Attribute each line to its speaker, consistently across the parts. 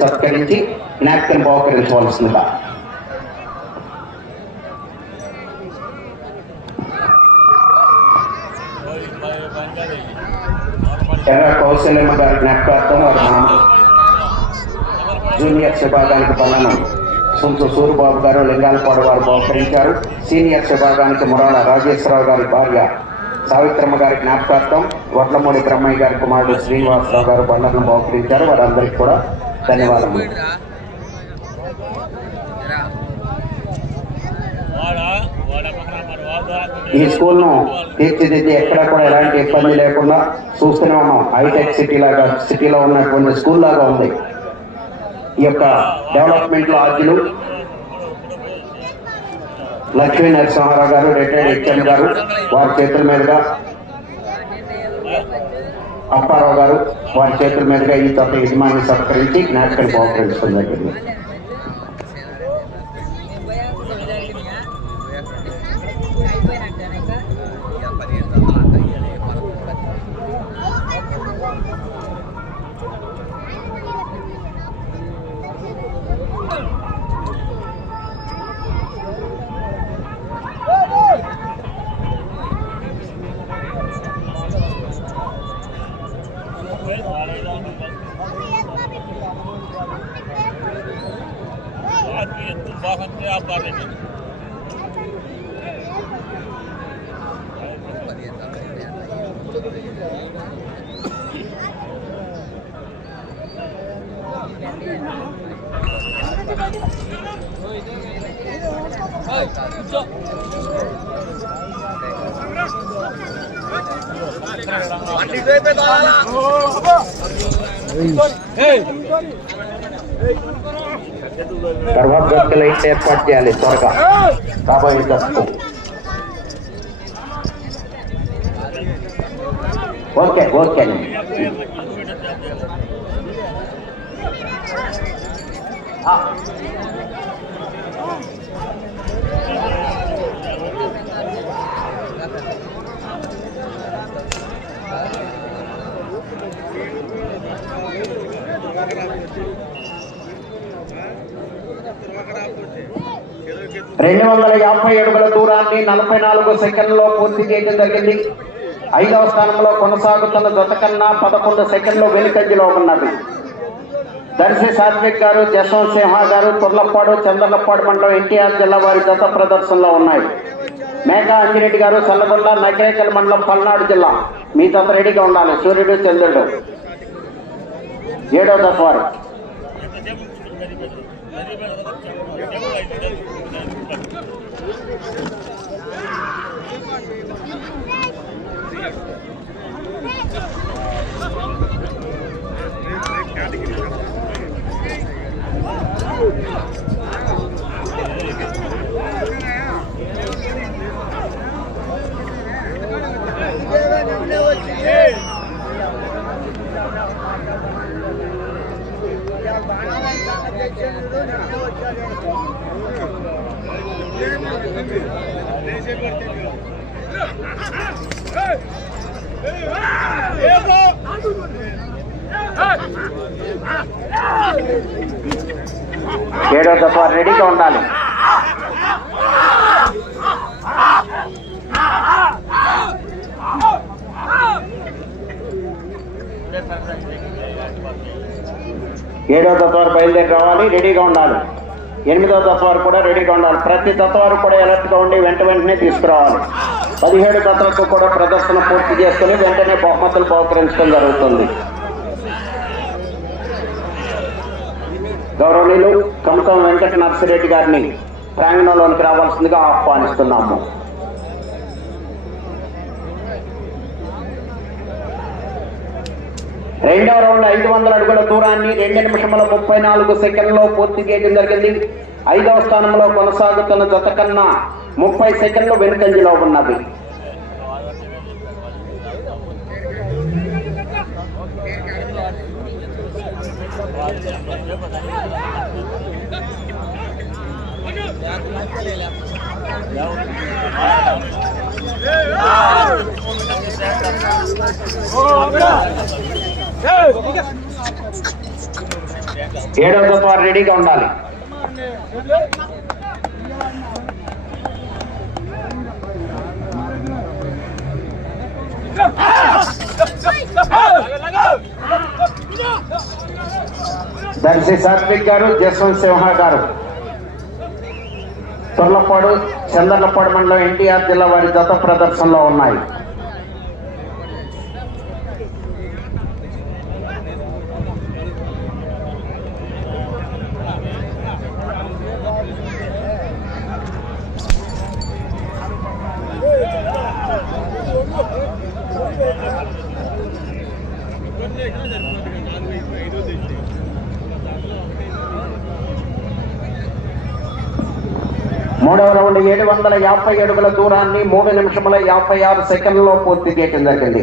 Speaker 1: సత్కరించి జ్ఞాపకం బహుకరించవలసిందిగా ఎర్ర కౌశల్యమ్మ గారి జ్ఞాపకార్థం వారి జూనియర్ విభాగానికి పనులను సొంత సూరిబాబు గారు లింగాలపాడు వారు బహుకరించారు. సీనియర్ విభాగానికి మురాల రాజేశ్వరరావు గారి భార్య సావిత్రమ్మ గారి జ్ఞాపకార్థం వడ్లమూడి బ్రహ్మయ్య గారి కుమారుడు శ్రీనివాసరావు గారు బండలను బహుకరించారు. వారందరికీ కూడా ధన్యవాదములు. ఈ స్కూల్ను తీర్చిదిద్ది ఎక్కడ కూడా ఎలాంటి ఇబ్బంది లేకుండా చూస్తూనే ఉన్నాం. హైటెక్ సిటీ లాగా సిటీలో ఉన్నటువంటి స్కూల్ లాగా ఉంది. ఈ యొక్క డెవలప్మెంట్లో ఆద్యులు లక్ష్మీ నరసింహారావు గారు రిటైర్డ్ హెచ్ఎం గారు వారి చేతుల మీదుగా అప్పారావు గారు వారి చేతుల మీదుగా ఈ తప్ప యజమాని సత్కరించి జ్ఞాపకం బహుకరించడం తర్వాత గొప్ప లైట్ ఏర్పాటు చేయాలి త్వరగా రాబోయే దశకు ఓకే ఓకే అండి రెండు వందల యాభై అడుగుల దూరాన్ని నలభై నాలుగు సెకండ్లో పూర్తి చేయడం జరిగింది. ఐదవ స్థానంలో కొనసాగుతున్న జత కన్నా పదకొండు సెకండ్లు వెనుకంజలో ఉన్నది. దర్శి సాత్విక్ గారు జస్వంత్ సింహ గారు తుర్లపాడు చంద్రలపాడు మండలం ఎన్టీఆర్ జిల్లా వారి జత ప్రదర్శనలో ఉన్నాయి. మేఘా అంజిరెడ్డి గారు సల్లగొండ నగరేకల్ మండలం పల్నాడు జిల్లా. మీ జత రెడీగా ఉండాలి. సూర్యుడు చంద్రుడు. ఏడో దశ వారు. category ఏడో దశ రెడీగా ఉండాలి. ఏడో తత్వారు బయలుదేరి రావాలి రెడీగా ఉండాలి. ఎనిమిదో తత్వారు కూడా రెడీగా ఉండాలి. ప్రతి తత్వారు కూడా ఎలర్ట్గా ఉండి వెంట వెంటనే తీసుకురావాలి. పదిహేడు దశలకు కూడా ప్రదర్శన పూర్తి చేసుకుని వెంటనే బహుమతులు బహుకరించడం జరుగుతుంది. గౌరవనీయులు కమతం వెంకట నర్సిరెడ్డి గారిని ప్రాంగణంలోనికి రావాల్సిందిగా ఆహ్వానిస్తున్నాము. రెండవ రౌండ్ ఐదు వందల అడుగుల దూరాన్ని రెండు నిమిషముల ముప్పై నాలుగు సెకండ్లో పూర్తి చేయడం జరిగింది. ఐదవ స్థానంలో కొనసాగుతున్న జత కన్నా ముప్పై సెకండ్లు వెనుకంజలో ఉన్నది. ఏడవ దఫా రెడీగా ఉండాలి. దర్శి సాత్విక్ గారు జస్వంత్ సింహ గారు. తొర్లపాడు చందర్లపాడు మండలం ఎన్టీఆర్ జిల్లా వారి దత్త ప్రదర్శనలో ఉన్నాయి. మూడవ ఏడు వందల యాభై అడుగుల దూరాన్ని మూడు నిమిషముల యాభై ఆరు సెకండ్లో పూర్తి చేయడం జరిగింది.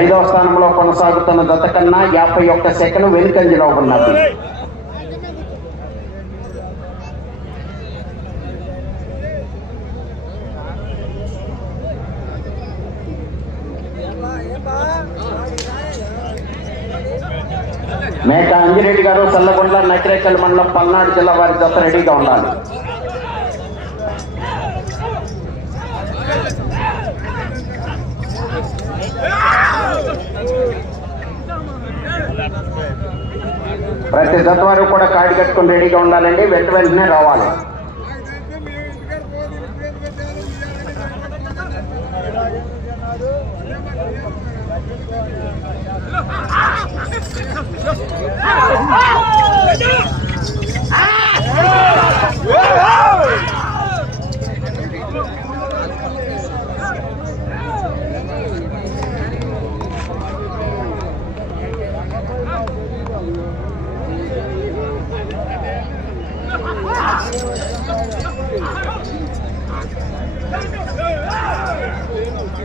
Speaker 1: ఐదవ స్థానంలో కొనసాగుతున్న జత కన్నా యాభై ఒక్క సెకండ్ వెనుకంజలో ఉన్నది మేక అంజిరెడ్డి గారు చల్లగొండ నకిరేకల్ మండలం పల్నాడు జిల్లా వారి జత రెడీగా ఉండాలి. ప్రతి జత వారు కూడా కాడి కట్టుకుని రెడీగా ఉండాలండి. వెంట వెంటనే రావాలి.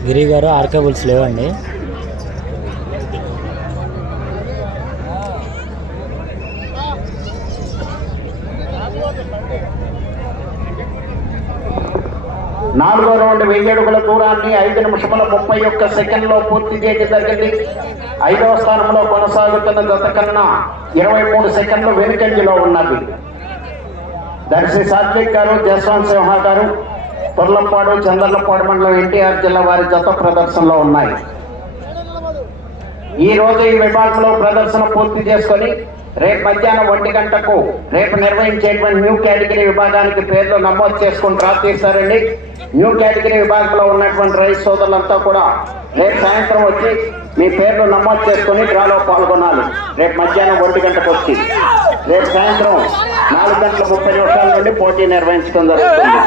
Speaker 2: గిరి గారు ఆర్కే బుల్స్ లేవండి
Speaker 1: నాలుగో రౌండ్ వెయ్యి అడుగుల దూరాన్ని ఐదు నిమిషముల ముప్పై ఒక్క సెకండ్లో పూర్తి చేయడం జరిగింది. ఐదవ స్థానంలో కొనసాగుతున్న జత కన్నా ఇరవై మూడు సెకండ్లు వెనుకంజలో ఉన్నది. దర్శి సాత్విక్ గారు జస్వంత్ సింహ గారు తొర్లంపాడు చంద్రలపాడు మండలం ఎన్టీఆర్ జిల్లా వారి జత ప్రదర్శనలో ఉన్నాయి. ఈ రోజు ఈ విభాగంలో ప్రదర్శన పూర్తి చేసుకొని రేపు మధ్యాహ్నం ఒంటి గంటకు రేపు నిర్వహించేటువంటి న్యూ కేటగిరీ విభాగానికి పేర్లు నమోదు చేసుకుని డ్రా తీస్తారండి న్యూ కేటగిరీ విభాగంలో ఉన్నటువంటి రైతు సోదరులంతా కూడా రేపు సాయంత్రం వచ్చి మీ పేర్లు నమోదు చేసుకుని డ్రాలో పాల్గొనాలి. రేపు మధ్యాహ్నం ఒంటి గంటకు వచ్చి. రేపు సాయంత్రం నాలుగు గంటల ముప్పై నిమిషాల నుండి పోటీ నిర్వహించడం జరుగుతుంది.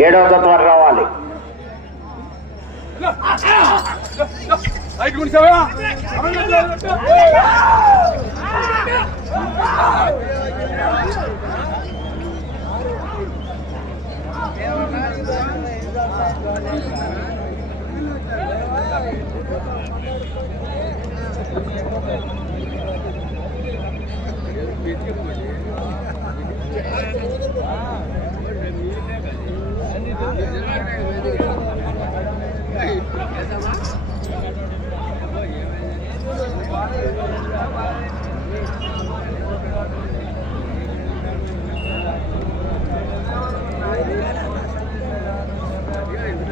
Speaker 1: ఏడవ తత్వాలు రావాలి Thank రావాలి.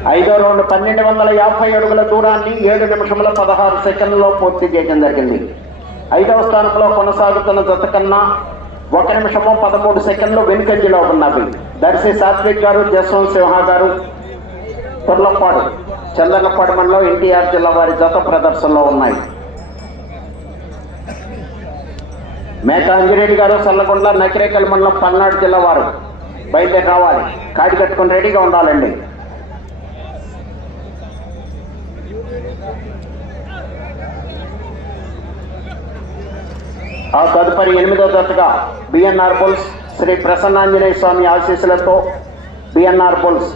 Speaker 1: ఐదో రౌండ్ పన్నెండు వందల యాభై అడుగుల దూరాన్ని ఏడు నిమిషముల పదహారు సెకండ్లలో పూర్తి చేయడం జరిగింది. ఐదవ స్థానంలో కొనసాగుతున్న జత కన్నా ఒక నిమిషము పదమూడు సెకండ్లు వెనుకంజలో ఉన్నవి. దర్శి సాత్విక్ గారు జస్వంత్ సింహ గారు తుర్లపాడు చందర్లపాడు మండలం ఎన్టీఆర్ జిల్లా వారి జత ప్రదర్శనలో ఉన్నాయి. మేక అంజిరెడ్డి గారు సల్లగొండ నకిరేకల్ మండలం పల్నాడు జిల్లా వారు. బయలుదేరి రావాలి. కాడి కట్టుకుని రెడీగా ఉండాలండి. ఆ తదుపరి ఎనిమిదో జతగా బిఎన్ఆర్ బుల్స్ శ్రీ ప్రసన్నాంజనేయ స్వామి ఆశీస్సులతో బిఎన్ఆర్ బుల్స్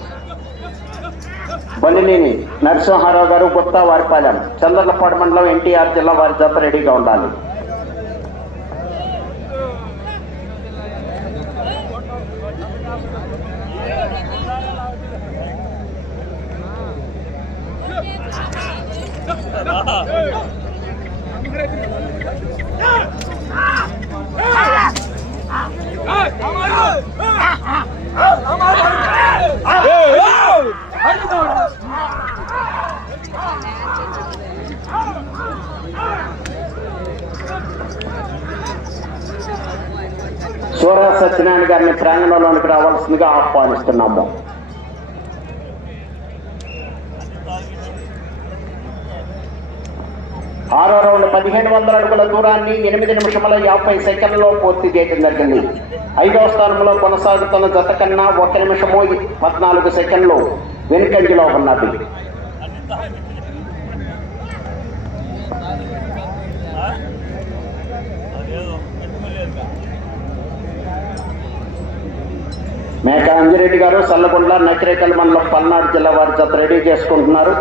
Speaker 1: బలినేని నరసింహారావు గారు గుప్తా వారిపాలెం చంద్రలపాడు మండలం ఎన్టీఆర్ జిల్లా వారి జత రెడీగా ఉండాలి. నారాయణ గారిని ప్రాంగణంలోనికి రావాల్సిందిగా ఆహ్వానిస్తున్నాము. ఆరో రౌండ్ పదిహేను వందల అడుగుల దూరాన్ని ఎనిమిది నిమిషముల యాభై సెకండ్లలో పూర్తి చేయడం జరిగింది. ఐదవ స్థానంలో కొనసాగుతున్న జత కన్నా ఒక నిమిషము పద్నాలుగు సెకండ్లు వెనుకంజలో ఉన్నది. మేక అంజిరెడ్డి గారు సల్లగొండ నకిరేకల్ మండలం పల్నాడు జిల్లా వారి జత రెడీ చేసుకుంటున్నారు.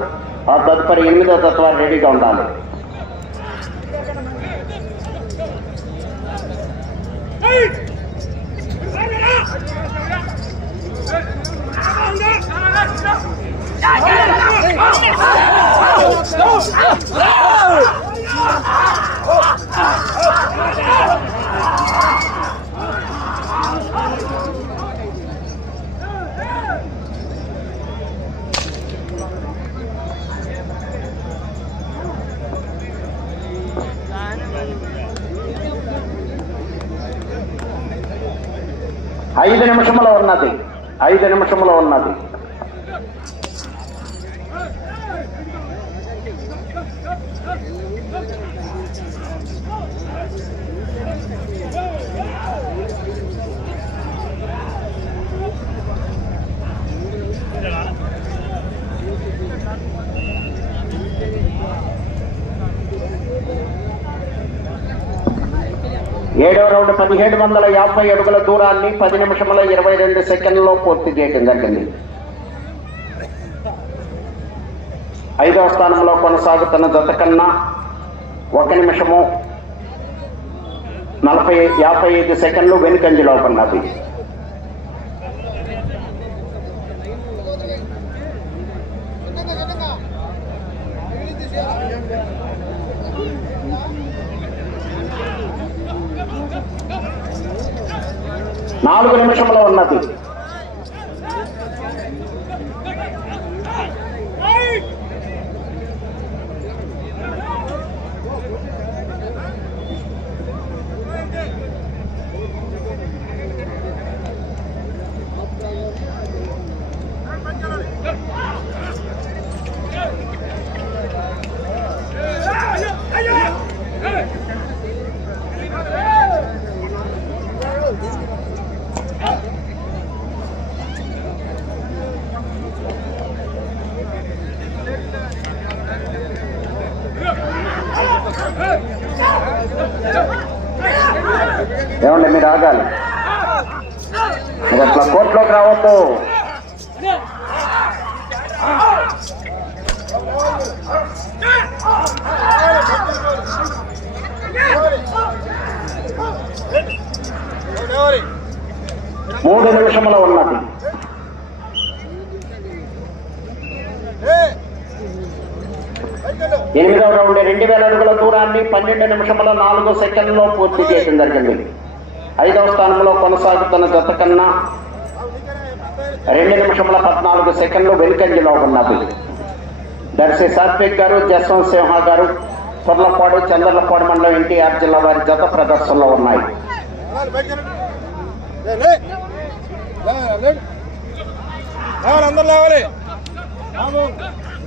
Speaker 1: ఆ తదుపరి ఎనిమిదో జత వారు రెడీగా ఉండాలి ఐదు నిమిషములో ఉన్నది ఐదు నిమిషములో ఉన్నది ఏడవ రౌండ్ పదిహేడు వందల యాభై అడుగుల దూరాన్ని పది నిమిషముల ఇరవై రెండు సెకండ్లో పూర్తి చేయడం జరిగింది. ఐదవ స్థానంలో కొనసాగుతున్న జత కన్నా ఒక నిమిషము నలభై యాభై ఐదు సెకండ్లు వెనుకంజలో ఉన్నది నాలుగు నిమిషంలో ఉన్నది ఏమండి మీరు ఆగాలి. మీరు అట్లా కోర్టులోకి రావద్దు. మూడు నిమిషంలో ఉన్నది. ఎనిమిదవ రౌండ్ రెండు వేల అడుగుల దూరాన్ని పన్నెండు నిమిషముల నాలుగు సెకండ్లో పూర్తి చేయడం జరిగింది ఐదవ స్థానంలో కొనసాగుతున్న జత కన్నా రెండు నిమిషముల పద్నాలుగు సెకండ్లు వెనుకంజలో ఉన్నది దర్శి సాత్విక్ గారు జస్వంత్ సింహ గారు పొర్లపాడు చంద్రలపాడు మండలం ఎన్టీఆర్ జిల్లా వారి జత ప్రదర్శనలో ఉన్నాయి
Speaker 3: అందరు లేవాలి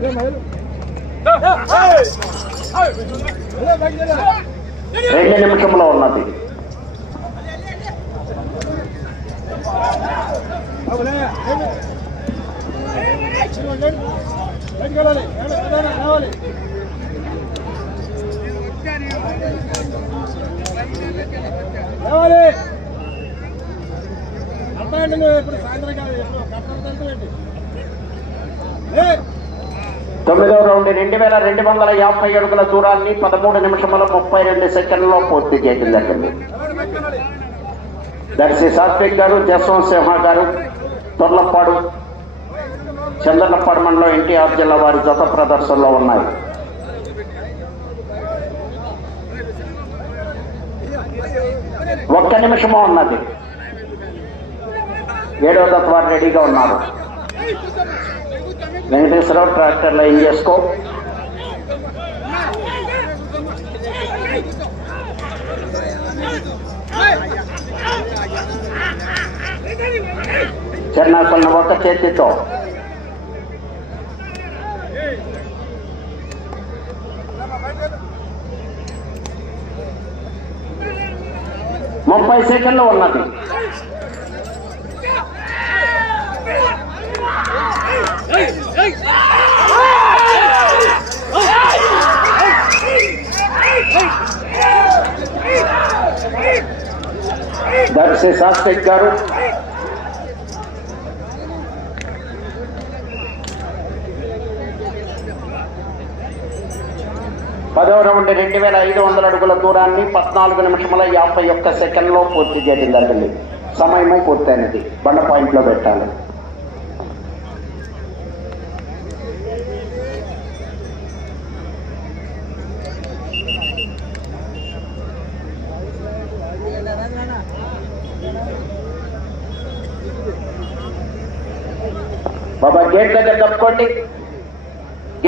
Speaker 1: రెండు నిమిషంలో ఉన్నది.
Speaker 3: రావాలి. రావాలి అర్థమైంది నువ్వు ఇప్పుడు సాయంత్రం కాదు ఎప్పుడు కట్టడంటే
Speaker 1: తొమ్మిదవ రౌండ్ రెండు వేల రెండు వందల యాభై అడుగుల దూరాన్ని పదమూడు నిమిషముల ముప్పై రెండు సెకండ్లో పూర్తి చేయడం జరిగింది. దర్శి సాత్విక్ గారు జస్వంత్ సింహ గారు తొర్లపాడు చంద్రపాడు మండలం ఎన్టీఆర్ జిల్లా వారి జత ప్రదర్శనలో ఉన్నాయి. ఒక్క నిమిషము ఉన్నది. ఏడో దత్త రెడీగా ఉన్నారు. వెంకటేశ్వరరావు ట్రాక్టర్ లైన్ చేసుకో చెన్నాపల్లి ఒక చేతితో ముప్పై సెకండ్లు ఉన్నది దర్శి సాస్పెక్ట్ గారు. పదవ రౌండ్ రెండు వేల ఐదు వందల అడుగుల దూరాన్ని పద్నాలుగు నిమిషముల యాభై ఒక్క సెకండ్లో పూర్తి చేయడం జరిగింది. సమయము పూర్తయినది. బండ పాయింట్లో పెట్టాలి. గేట్ దగ్గర తప్పుకోండి.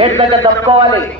Speaker 1: గేట్ దగ్గర తప్పుకోవాలి.